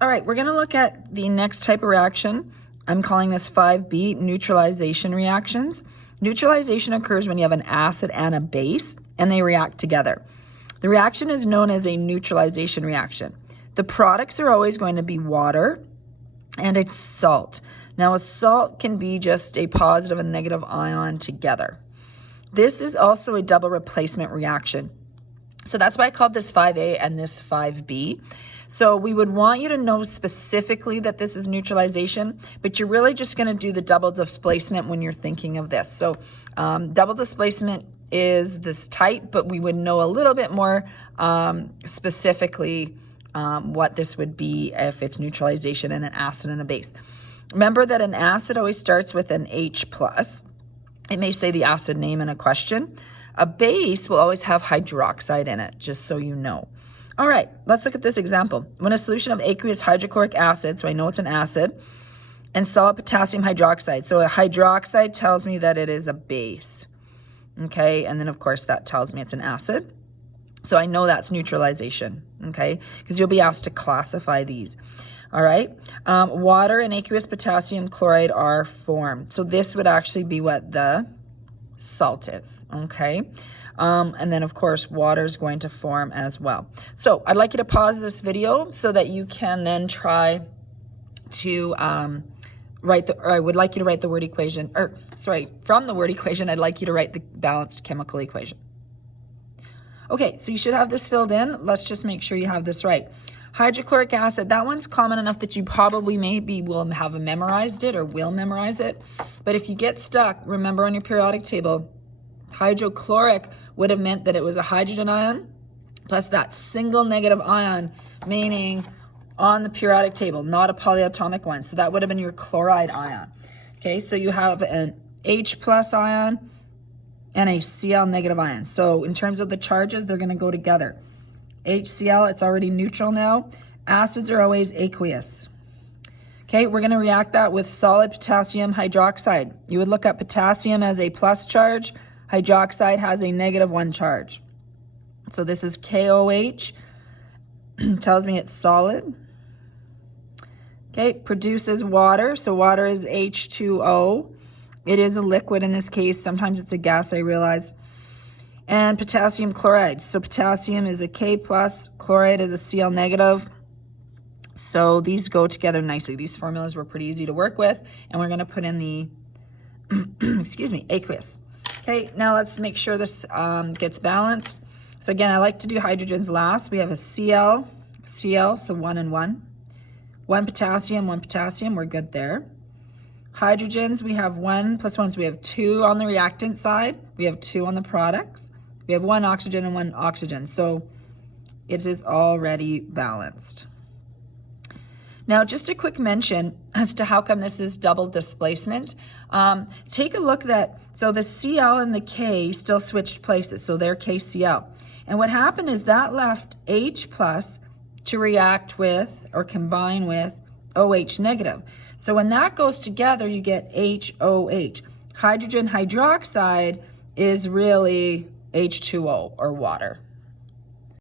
All right, we're gonna look at the next type of reaction. I'm calling this 5B, neutralization reactions. Neutralization occurs when you have an acid and a base and they react together. The reaction is known as a neutralization reaction. The products are always going to be water and it's salt. Now a salt can be just a positive and negative ion together. This is also a double replacement reaction. So that's why I called this 5A and this 5B. So we would want you to know specifically that this is neutralization, but you're really just going to do the double displacement when you're thinking of this. So double displacement is this type, but we would know a little bit more specifically what this would be if it's neutralization and an acid and a base. Remember that an acid always starts with an H+. It may say the acid name in a question. A base will always have hydroxide in it, just so you know. All right, let's look at this example. When a solution of aqueous hydrochloric acid, so I know it's an acid, and solid potassium hydroxide. So a hydroxide tells me that it is a base. Okay, and then of course that tells me it's an acid. So I know that's neutralization, okay? Because you'll be asked to classify these. All right, water and aqueous potassium chloride are formed. So this would actually be what the salt is, okay? And then of course water is going to form as well. So I'd like you to pause this video so that you can then try to I would like you to write the word equation, or sorry, from the word equation, I'd like you to write the balanced chemical equation. Okay, so you should have this filled in. Let's just make sure you have this right. Hydrochloric acid, that one's common enough that you probably maybe will have memorized it or will memorize it. But if you get stuck, remember on your periodic table, hydrochloric would have meant that it was a hydrogen ion plus that single negative ion, meaning on the periodic table, not a polyatomic one. So that would have been your chloride ion. Okay, so you have an H+ ion and a Cl negative ion. So in terms of the charges, they're going to go together. HCl, it's already neutral now. Acids are always aqueous. Okay, we're going to react that with solid potassium hydroxide. You would look at potassium as a plus charge. Hydroxide has a -1 charge. So this is KOH. Tells me it's solid. Okay, produces water. So water is H2O. It is a liquid in this case. Sometimes it's a gas, I realize. And potassium chloride. So potassium is a K+, chloride is a Cl negative. So these go together nicely. These formulas were pretty easy to work with. And we're going to put in the, excuse me, aqueous. Okay, now let's make sure this gets balanced. So again, I like to do hydrogens last. We have a Cl, so 1 and 1. 1 potassium, we're good there. Hydrogens, we have 1 plus 1, so we have 2 on the reactant side. We have 2 on the products. We have 1 oxygen and 1 oxygen, so it is already balanced. Now, just a quick mention as to how come this is double displacement. Take a look so the Cl and the K still switched places, so they're KCl. And what happened is that left H+ to react with or combine with OH negative. So when that goes together, you get HOH. Hydrogen hydroxide is really H2O or water.